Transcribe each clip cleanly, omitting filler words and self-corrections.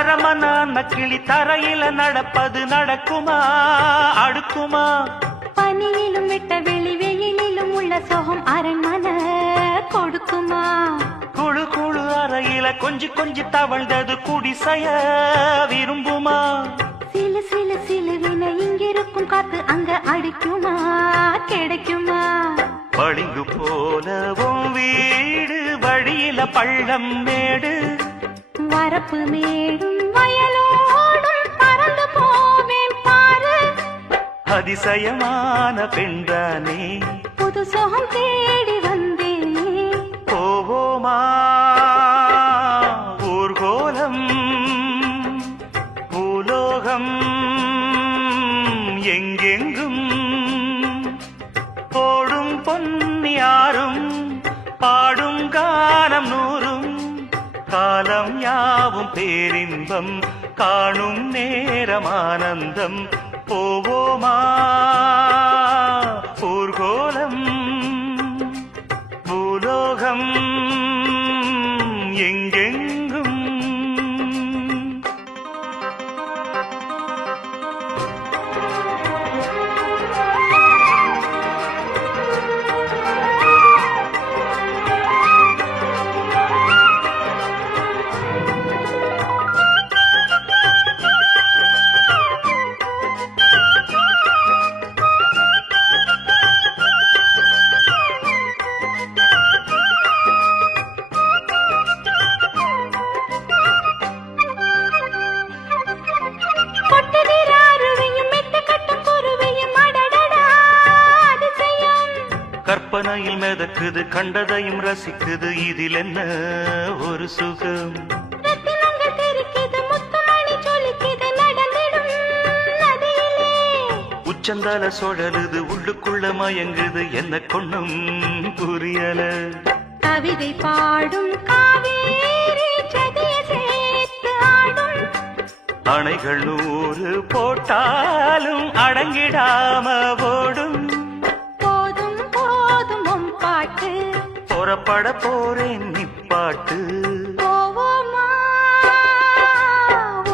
அரமனான கிளி தரையில நடப்பது நடக்குமா அடுக்குமா? பனியிலும் விட்ட வெளி வெயிலிலும் உள்ள சோகம் அரண்மனை கொடுக்குமா? குழு குழு அறையில கொஞ்சி கொஞ்சி தவழ்ந்தது குடிசைய விரும்புமா? சிலு சிலு சிலுவின இங்கிருக்கும் காத்து அங்க அடிக்குமா கிடைக்குமா? பளிங்கு போலவும் வீடு வழியில பள்ளம் மேடு வரப்பு மேடும் வயலோடும் பறந்து போவேன் பாரு. அதிசயமான பெண்தானே புது சோகம் தேடி வந்தேனே. போவோமா ஊர்கோலம் பூலோகம் எங்கெங்கும் போடும் பொன்னியாரும் பாடும் கானம் நூறும் காலம் யாவும் பேரின்பம் காணும் நேரமானந்தம். போவோமா ஊர்கோலம் பூலோகம் எங்கெங்கும். கற்பனையில் மிதக்குது கண்டதையும் ரசிக்குது இதில் என்ன ஒரு சுகம்? உச்சந்தால சுழலுது உள்ளுக்குள்ள மயங்குது என்ன கொண்ணும் புரியல. கவிதை பாடும் காவேரி சதிய சேர்த்து ஆடும். அணைகள் நூறு போட்டாலும் அடங்கிடாம ஓடும். போதும் போதும் உன் பாட்டு புறப்பட போறேன் நிப்பாட்டு. போவோமா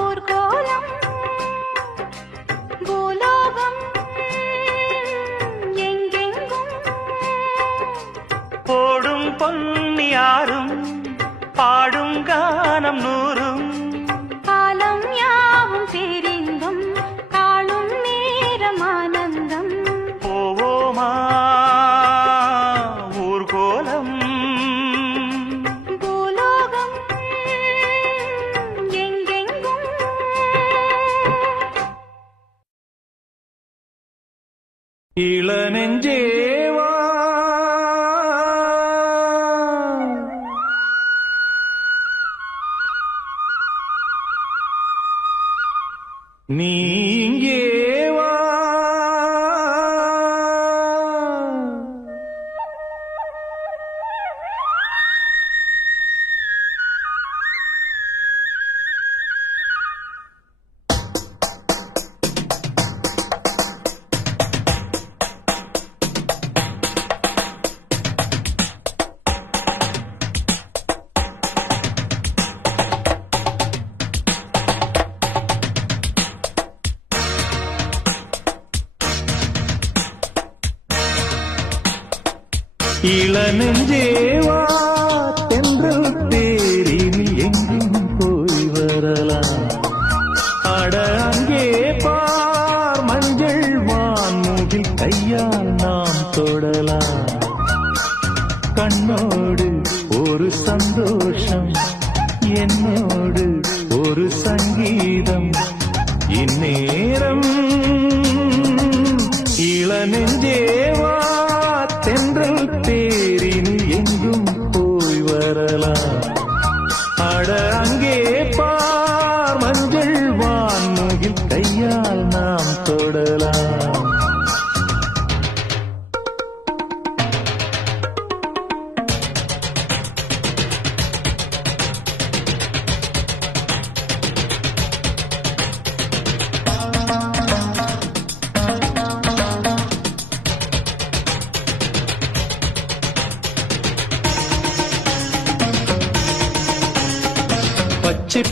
ஊர்கோலம் பூலோகம் எங்கெங்கும் போடும் பொன்னியாரும் பாடும் கானம் நூறும் காலம் யாவும் பேரின்பம் காணும் நேரம் ஆனந்தம். போவோமா ஊர்கோலம் பூலோகம் எங்கெங்கும். இளநெஞ்சேவா நீங்கே வா இளநெஞ்சேவா தென்றல் தேரினில் எங்கும் போய் வரலாம். அட அங்கே பார் மஞ்சள் வான்மூகில் கையால் நாம் தொடலாம். கண்ணோடு ஒரு சந்தோஷம் என்னோடு ஒரு சங்கீதம் இந்நேரம். இளநெஞ்சேவா தென்றல் தேரினில் எங்கும் போய் வரலாம். அட அங்கே பார் மஞ்சள் வான்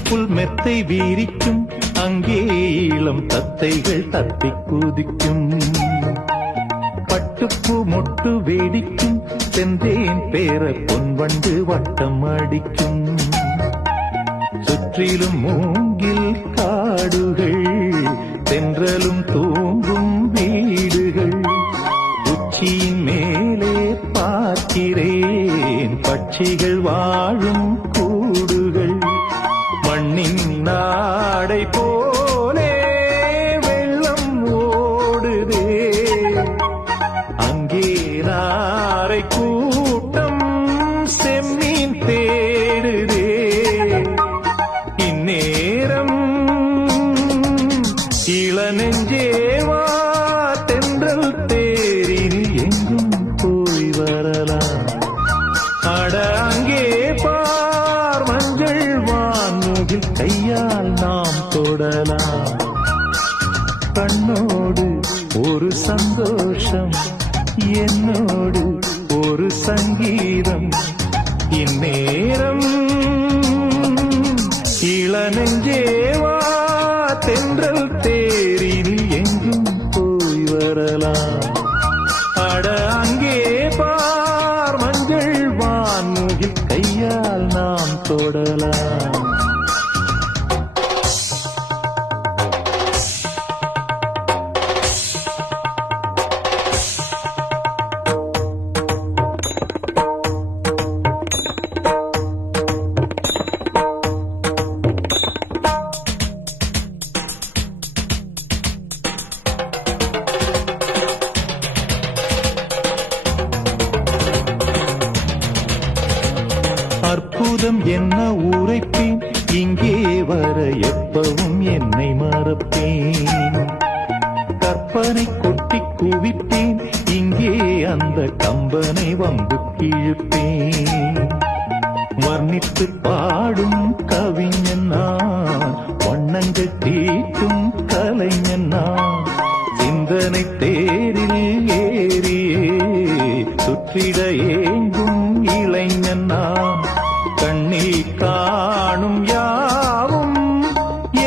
புல் மெத்தை வீரிக்கும், அங்கே இளம் தத்தைகள் தத்தி குதிக்கும். பட்டுப்பூ மொட்டு வேடிக்கும், செந்தேன் பேர பொன்வண்டு வட்டம் அடிக்கும். சுற்றிலும் மூங்கில் காடுகள், தென்றலும் தூங்கும் வீடுகள். உச்சியின் மேலே பார்க்கிறேன் பட்சிகள் வாழும் கூடுகள். மண்ணின் நாடை போலே வெள்ளம் ஓடுதே, அங்கே நாரை கூட்டம் செம்மீன் தேடுதே. இந்நேரம் இளநெஞ்சேவா தென்றல் தேரில் எங்கும் போய் வரலாம். அட அங்கே பார் மஞ்சள் வான்முகில், கையால் நாம் தொடலாம். கண்ணோடு ஒரு சந்தோஷம், என்னோடு ஒரு சங்கீதம். இந்நேரம் இளநெஞ்சேவா தென்றல் தேரில் எங்கும் போய் வரலாம். அட அங்கே பார் மஞ்சள் வான்முகில், கையால் நாம் தொடலாம். அற்புதம் என்ன உரைப்பேன், இங்கே வர எப்பவும் என்னை மறப்பேன். கற்பனை கொட்டி குவிப்பேன், இங்கே அந்த கம்பனை வம்பு கிழிப்பேன். வர்ணித்து பாடும் கவிஞன் நான், வண்ணங்கள் தீட்டும் கலைஞன் நான். சிந்தனை தேரில் ஏறியே சுற்றிட ஏங்கும் இளைஞன் நான். கண்ணில் காணும் யாவும்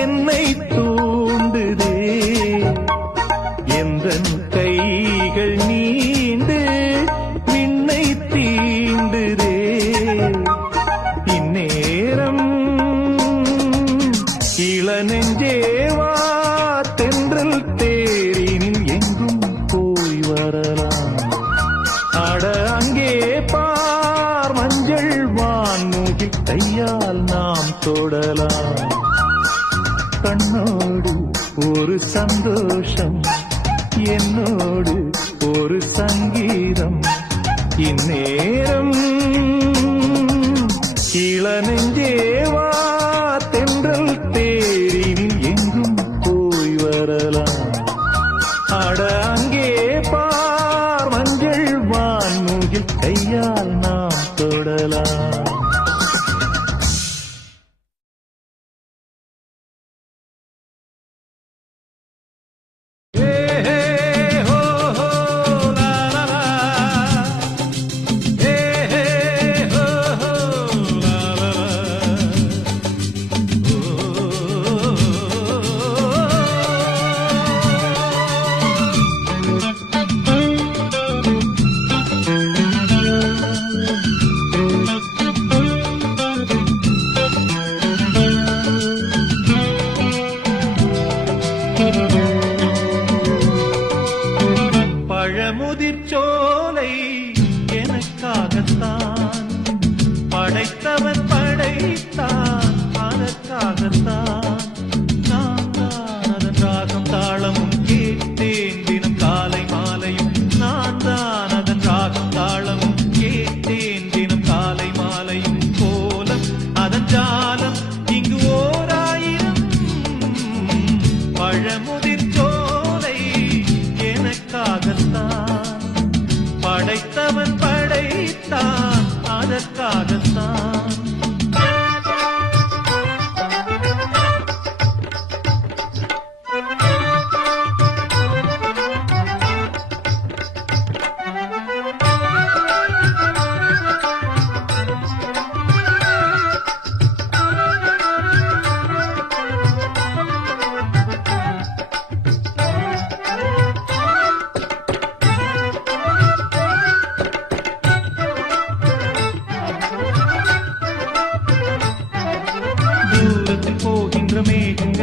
என்னை தூண்டுதே, எந்தன் கைகள் நீண்டு விண்ணை தீண்டுதே. இந்நேரம் இளநெஞ்சேவா தென்றல் தேரினில் எங்கும் போய் வரலாம். அட அங்கே பார் மஞ்சள் வான்முகில், கையால் நாம் தொடலாம். கண்ணோடு ஒரு சந்தோஷம், என்னோடு ஒரு சங்கீதம். இந்நேரம் இளநெஞ்சேவா தென்றல் தேரினில் எங்கும் போய் வரலாம். அட அங்கே பார் மஞ்சள் வான்முகில், கையால் நாம் தொடலாம்.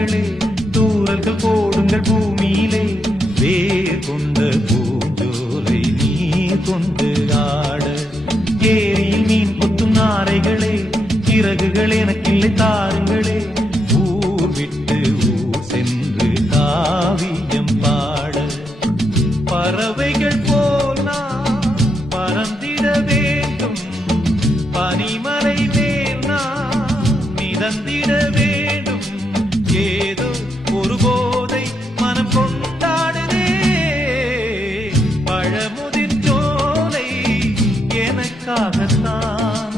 பூக்களே தூரல்கள் போடுங்கள் பூமியிலே வேர் கொண்ட பூஞ்சோலை நீர் கொண்டு ஆட ஏரியில் மீன் கொத்தும் நாரைகளே சிறகுகள் எனக்கில்லை தாருங்களே ஊர் விட்டு ஊர் சென்று காவியம் பாட பறவைகள் போல் நான் பறந்திட வேண்டும் பனிமலை மேல் நான் மிதந்திட வேண்டும் ஏதோ ஒரு போதை மனம் கொண்டாடுதே பழமுதிர் சோலை எனக்காகத்தான்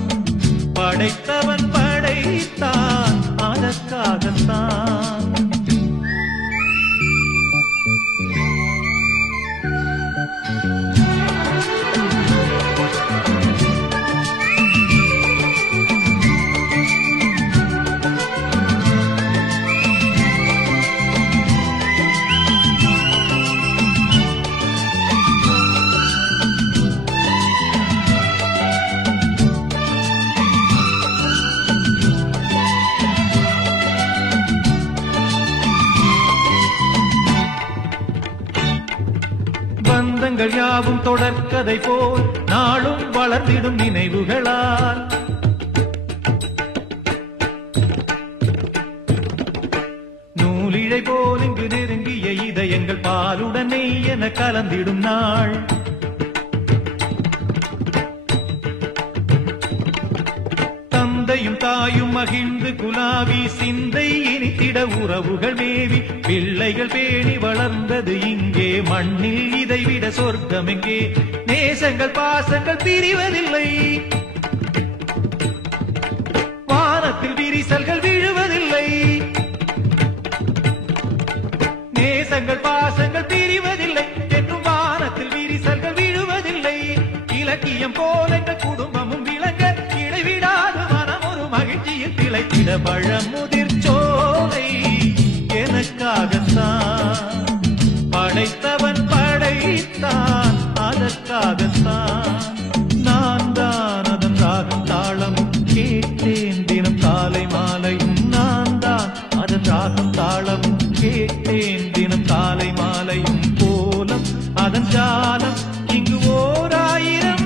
படைத்தவன் படைத்தான் அதற்காகத்தான் பந்தங்கள் யாவும் தொடர்கதை போல் நாளும் வளர்ந்திடும் நினைவுகளால் நூலிழை போல் இங்கு நெருங்கிய இதயங்கள் பாலுடனே என கலந்திடும் நாள் தந்தையும் தாயும் மகிழ்ந்து குலாவி சிந்தை இனித்திட உறவுகள் மேவி பிள்ளைகள் பேணி வளர்ந்தது இங்கே மண்ணில் இதைவிட சொர்க்கம் எங்கே நேசங்கள் பாசங்கள் பிரிவதில்லை வானத்தில் விரிசல்கள் விழுவதில்லை நேசங்கள் பாசங்கள் பிரிவதில்லை என்றும் வானத்தில் விரிசல்கள் விழுவதில்லை இலக்கியம் போல என்ற குடும்பமும் விளங்க இடைவிடாது மனம் ஒரு மகிழ்ச்சியில் திளைத்திட பழமுதிர் சோலை எனக்காகத்தான் படைத்தவன் படைத்தான் அதற்காகத்தான் நான் தான் அதன் ராகம் தாளம் கேட்டேன் தினம் காலை மாலையும் நான் தான் அதன் ராகம் தாளம் கேட்டேன் தினம் காலை மாலையும் போலம் அதன் ஜாலம் இங்கு ஓர் ஆயிரம்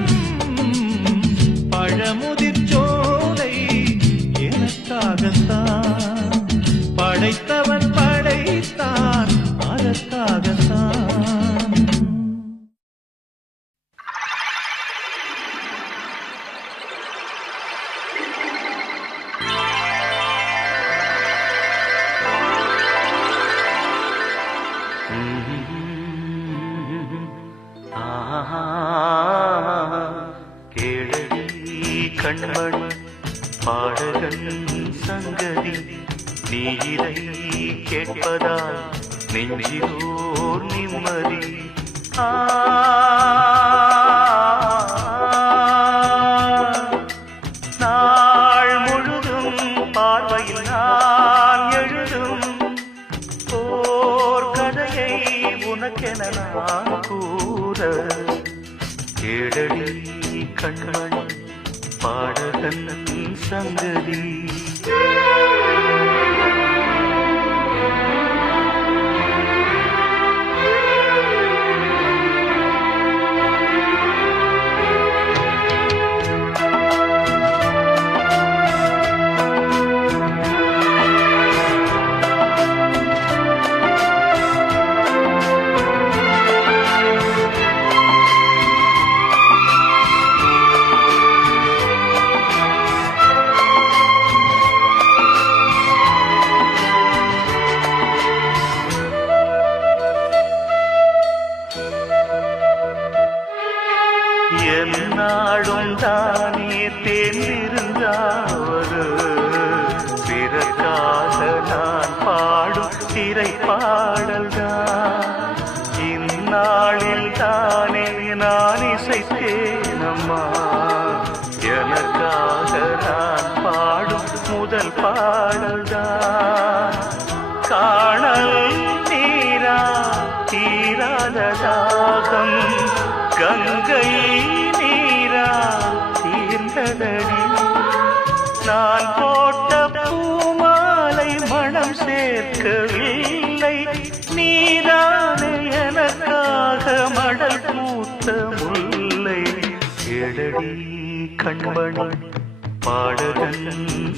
பழமுதிர் சோலை எனக்காகத்தான் படைத்தவன் படைத்தான் அதற்காகத்தான் கேளடி கண்மணி பாடகன் சங்கதி நீ இதை கேட்பதால் நெஞ்சிலோர் நிம்மதி நாள் முழுதும் பார்வையில் நான் எழுதும் ஓர் கதையை உனக்கென நான் கூற கேளடி கண்மணி பாடகன் சங்கதி என்னாடும் தானே தேர்ந்திருந்தாவது பிறக்காக நான் பாடும் திரை பாடல்தான் இந்நாளில் தானே நான் இசைத்தேனம்மா எனக்காக நான் பாடும் முதல் பாடல்தான் காணல் நீரா தீராத தாகம் கங்கை நீரா தீர்ந்ததடி நான் போட்ட பூமாலை மனம் சேர்க்க கேட்கவில்லை நீதானே எனக்காக மடல் பூத்த முல்லை கேடடி கண்மணி பாடகன்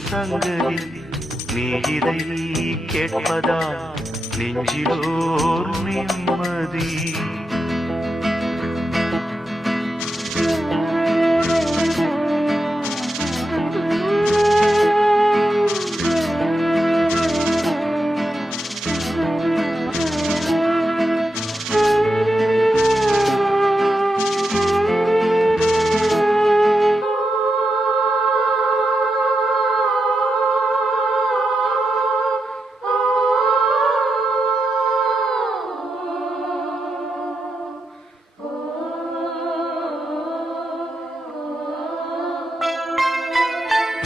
சங்கதி நீ இதை கேட்பதா நெஞ்சிலோர் நிம்மதி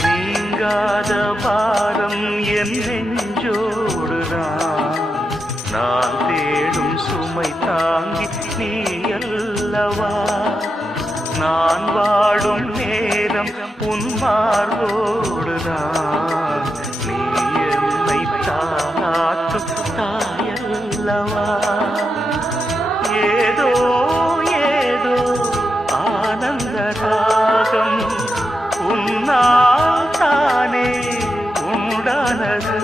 நீங்காத பாரம் என் நெஞ்சோடுதான் நான் தேடும் சுமை தாங்கி நீ அல்லவா நான் வாடும் நேரம் உன் மார்போடுதான் நீ என்னை தாத்தும் தாயல்லவா ஏதோ ஏதோ ஆனந்த ராகம் உன்னால் தானே உண்டானது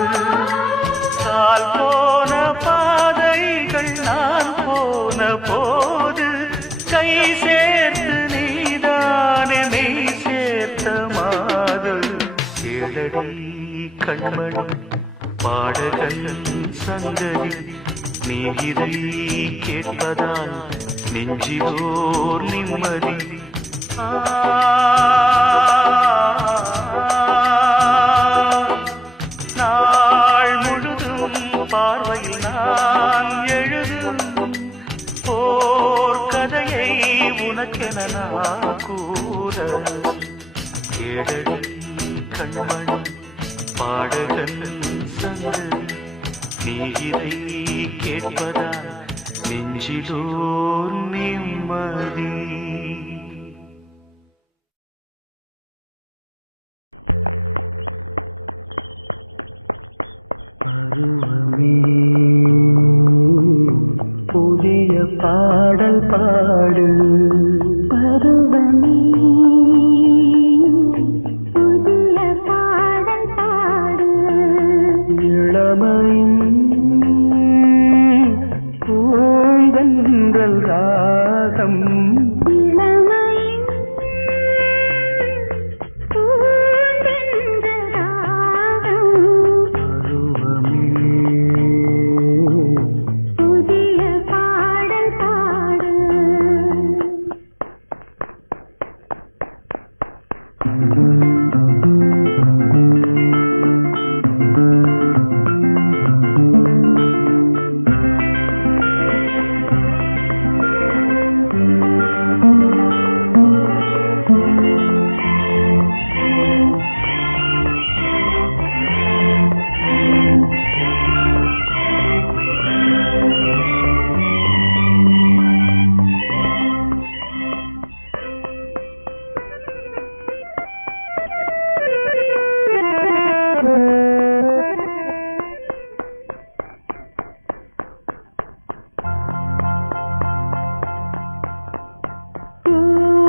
கால் போன பாதைகள் நான் போன போது கை சேர்த்து நீதானே மெய் சேர்த்த மாது கேளடி கண்மணி பாடகன் சங்கதி நீ இதை கேட்பதால் நெஞ்சிலோர் நிம்மதி நாள் முழுதும் பார்வையில் நான் எழுதும் போர் கதையை உனக்கென நான் கூற கேளடி கண்மணி பாடகன் சங்கதி நீ இதை கேட்பதா நெஞ்சிலோர் நிம்மதி பருவமே புதிய பாடல் பாடு பருவமே புதிய பாடல் பாடு இளமையின் பூந்தென்றல் ராகம் இளமையின் பூந்தென்ற ராகம் பருவமே புதிய பாடல் பாடு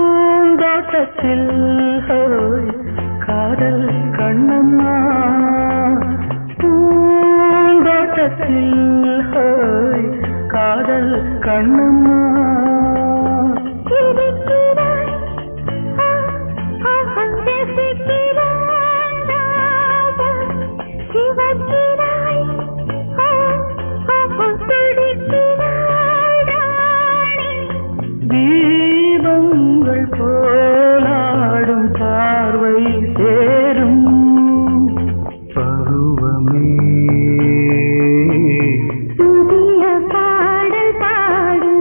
பூந்தோட்டத்தில் காதல் கண்ணம்மா பூந்தோட்டத்தில் காதல் கண்ணம்மா சிரிக்கிறாய் ரசிக்கிறாய் சிவக்கிறாய் துடிக்கிறாய் ராணி தீபங்கள் போலாடும் பார்வை சேரும் பருவமே புதிய பாடல் பாடு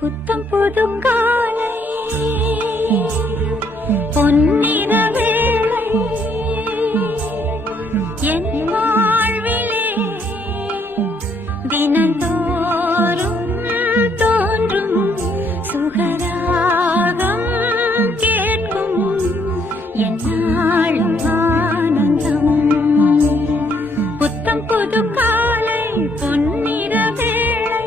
புத்தம் புது காலை பொன்னிற வேளை என் வாழ்விலே தினந்தோறும் தோன்றும் சுகராகம் கேட்கும் என்னாலும் ஆனந்தம். புத்தம் புது காலை பொன்னிற வேளை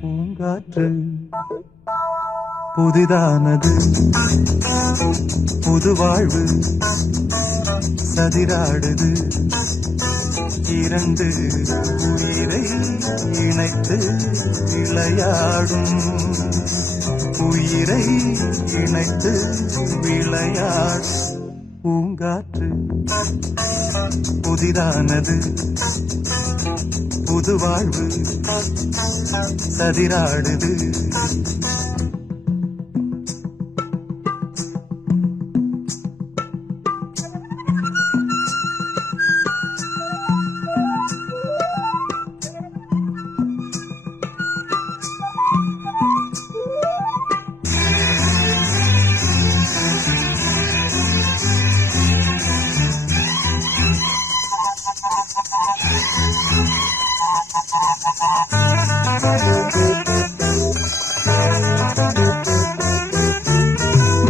பூங்காற்று புதிதானது, புது வாழ்வு சதிராடுது, இரண்டு உயிரை இணைத்து விளையாடும், உயிரை இணைத்து விளையாடும். பூங்காற்று புதிதானது, புது வாழ்வு சதிராடுது.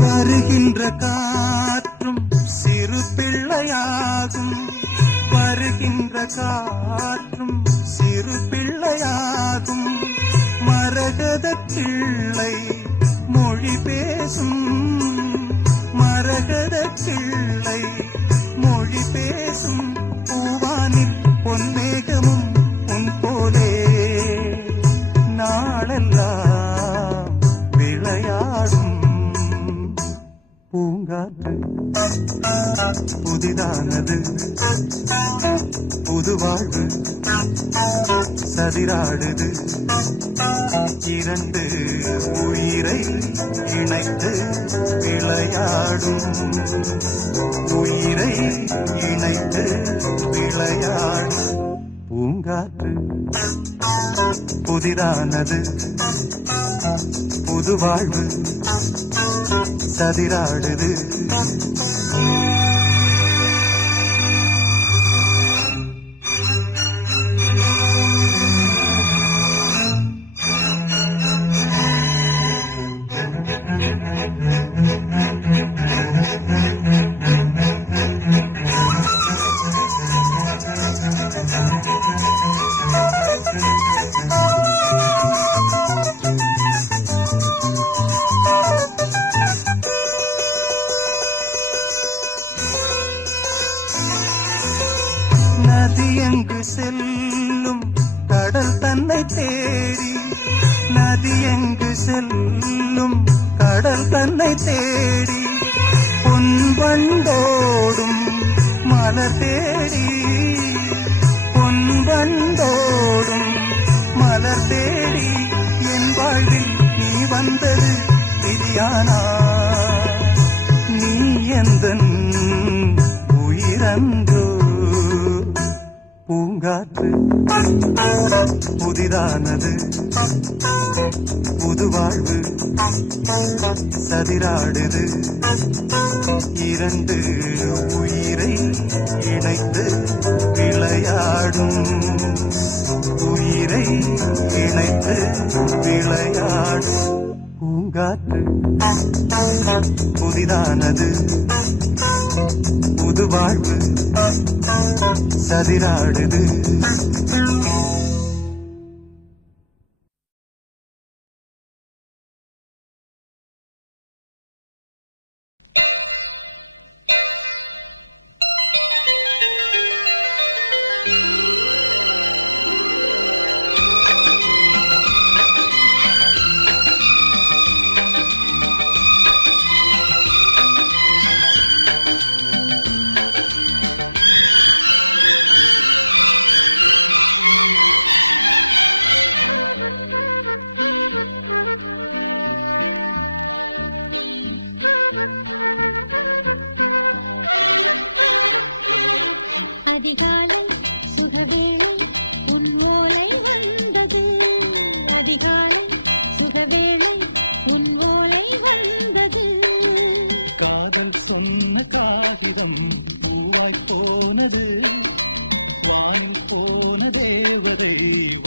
வருகின்ற காற்றும் சிறு பிள்ளையாகும், வருகின்ற காற்றும் சிறு பிள்ளையாகும். மரகத கிள்ளை மொழி பேசும், மரகத கிள்ளை மொழி பேசும். பூவானில் பொன்மேகமும் உன் போலே நாளெல்லாம் விளையாடும். பூங்காற்று புதிதானது, புது வாழ்வு சதிராடுது. இரண்டு உயிரை இணைத்து விளையாடும், உயிரை இணைத்து விளையாடும். பூங்காற்று புதிதானது, புது வாழ்வு சதிராடுது. நதி எங்கு செல்லும் கடல் தன்னை தேடி, நதி எங்கு செல்லும் கடல் தன்னை தேடி. பொன்பண்டோடும் மலர் தேடி, பொன்பண்டோடும் மலர் தேடி. என் வாழ்வில் நீ வந்தது விதியானா, நீ எந்தன் உயிரன்றோ. பூங்காற்று புதிதானது, புது வாழ்வு சதிராடுது. இரண்டு உயிரை இணைத்து விளையாடும், உயிரை இணைத்து விளையாடும். பூங்காற்று புதிதானது, புது வாழ்வு சதிராடுது. அதிகாலை சுகவேளை உன் ஓலை வந்தது, அதிகாலை சுகவேளை உன் ஓலை வந்தது. காதல் சொன்ன காகிதம் பூவாய் போனது, வானில் போன தேவதை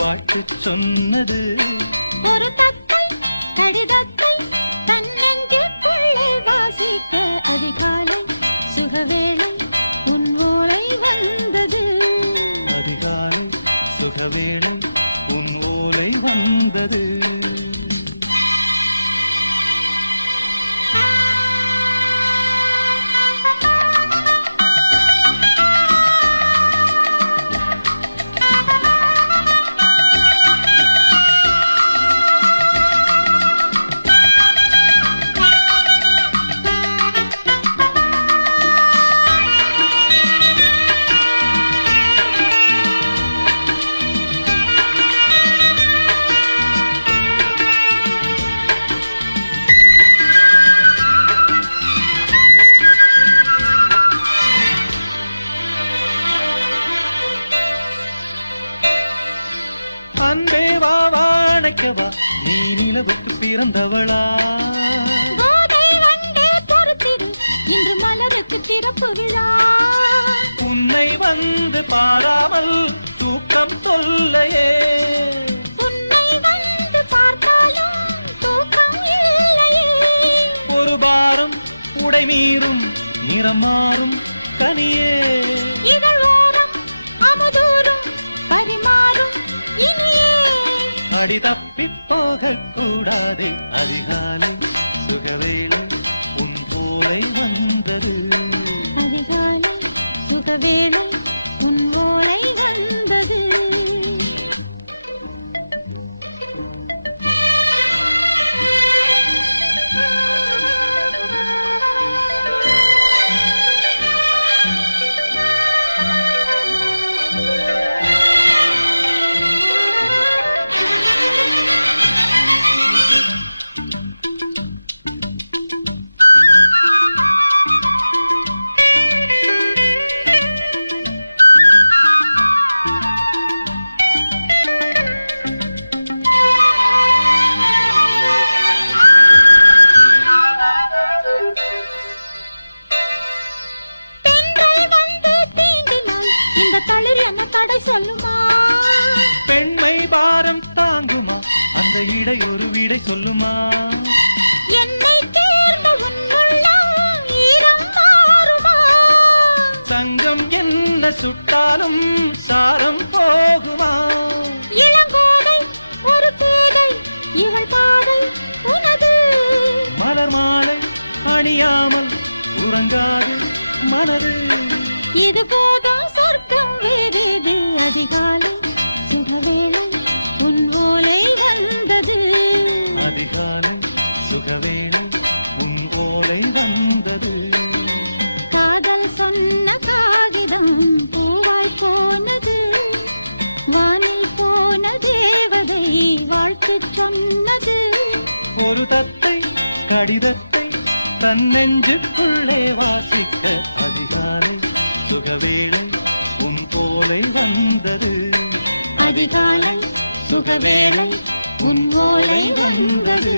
வாழ்த்துச் சொன்னது. ஒரு தத்தை கடிதத்தை தன் நெஞ்சுக்குள்ளே வாசிக்க, அதிகாலை சுகவேளை உன் ஓலை வந்தது, அதிகாலை சுகவேளை உன் ஓலை வந்தது. அழைக்கவா நீ நிலவுக்கு பிறந்தவளா கோதை வண்டே பொறுத்திரு இன்று மலருக்கு திறப்பு விழா உன்னை வந்து பாராமல் தூக்கம் தொல்லையே உன்னை வந்து பார்த்தாலும் தூக்கம் இல்லையே ஒரு பாரம் உடை மீறும் நிறம் மாறும் கனியே இதழ் ஓரம் அமுதூரும் பரிமாறும் இனியே அடி தப்பி போக கூடாதே அதிகாலை சுகவேளை உன் போலை வந்தது அதிகாலை சுகவேளை உன் ஓலை வந்தது பெண்மை பாரம் தாங்குமா அந்த இடை ஒரு விடை சொல்லுமா என்னை தேர்ந்த உன்னுள்ளம் ஈரம் மாறுமா சங்கம் என்ன சுட்டாலும் சாரம் போகுமா இளங்கோதை ஒரு பேதை இவள் பாதை உனது மலர் மாலை அணியாமல் உறங்காது மனது இது போதும் சொர்க்கம் வேறேது அதிகாலை சுகவேளை உன் ஓலை வந்தது அதிகாலை சுகவேளை உன் ஓலை வந்தது காதல் சொன்ன காகிதம் பூவாய் போனது வானில் போன தேவதை வாழ்த்து சொன்னது ஒரு தத்தை கடிதத்தை தன் நெஞ்சுக்குள்ளே வாசிக்க அதிகாலை சுகவேளை உன் போலை வந்தது அதிகாலை சுகவேளை உன் ஓலை வந்தது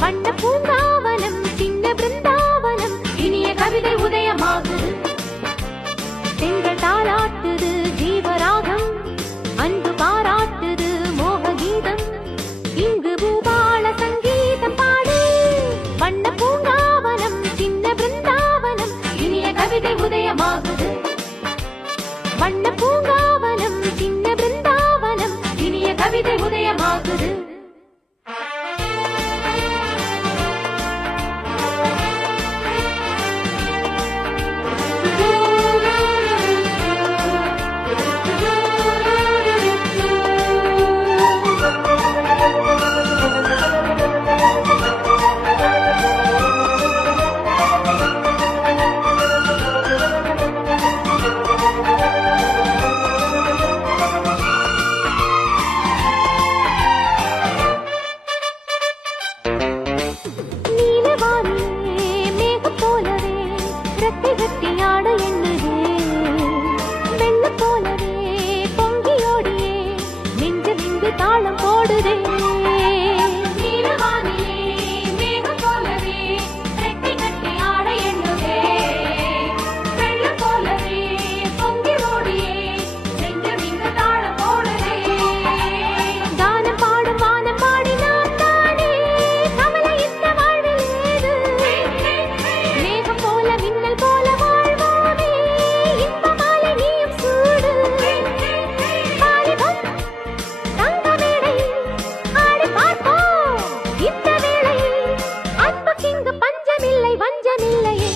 வண்ண பூங்காவனம் சின்ன பிருந்தாவனம் இனிய கவிதை உதயமாகுது பெண்கள் தாளாட்டுது ஜீவராகம் அன்பு பாராட்டுது மோக கீதம் இங்கு பூபால சங்கீதம் பாடு வண்ண பூங்காவனம் சின்ன பிருந்தாவனம் இனிய கவிதை உதயமாகுது வண்ண பூங்காவனம் சின்ன பிருந்தாவனம் இனிய கவிதை உதயமாகுது தாளம் போடுதே நீலவானிலே மேகம் போலவே ரெட்டை கட்டி ஆட எண்ணுதே வெள்ளம் போலவே பொங்கி ஓடியே நெஞ்சம் இங்கு தாளம் போடுதே கானம் பாடும் வானம் பாடினான் தானே கவலை இந்த வாழ்வில் ஏது மேகம் போல மின்னல் போல வாழ்வோமே இன்ப மாலை நீயும் சூடு வாலிபம் தங்கமேடை ஆடி பார்ப்போம் இந்த வேளை அன்புக்கிங்கு பஞ்சமில்லை வஞ்சமில்லையே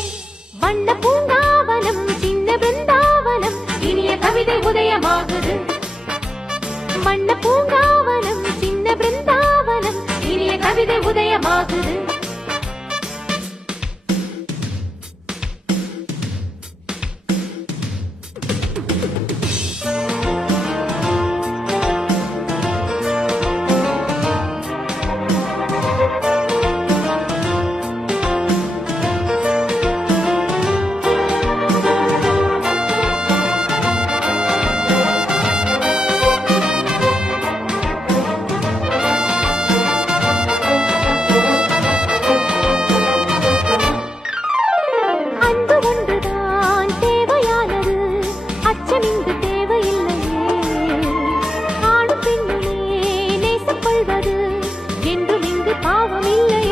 வண்ண பூங்காவனம் சின்ன பிருந்தாவனம் இனிய கவிதை உதயமாகுது வண்ண பூங்காவனம் சின்ன பிருந்தாவனம் இனிய கவிதை உதயமாகுது அன்பு ஒன்றுதான் தேவையானது அச்சம் இங்கு தேவையில்லையே ஆணும் பெண்ணுமே நேசம் கொள்வது என்றும் இங்கு பாவம் இல்லையே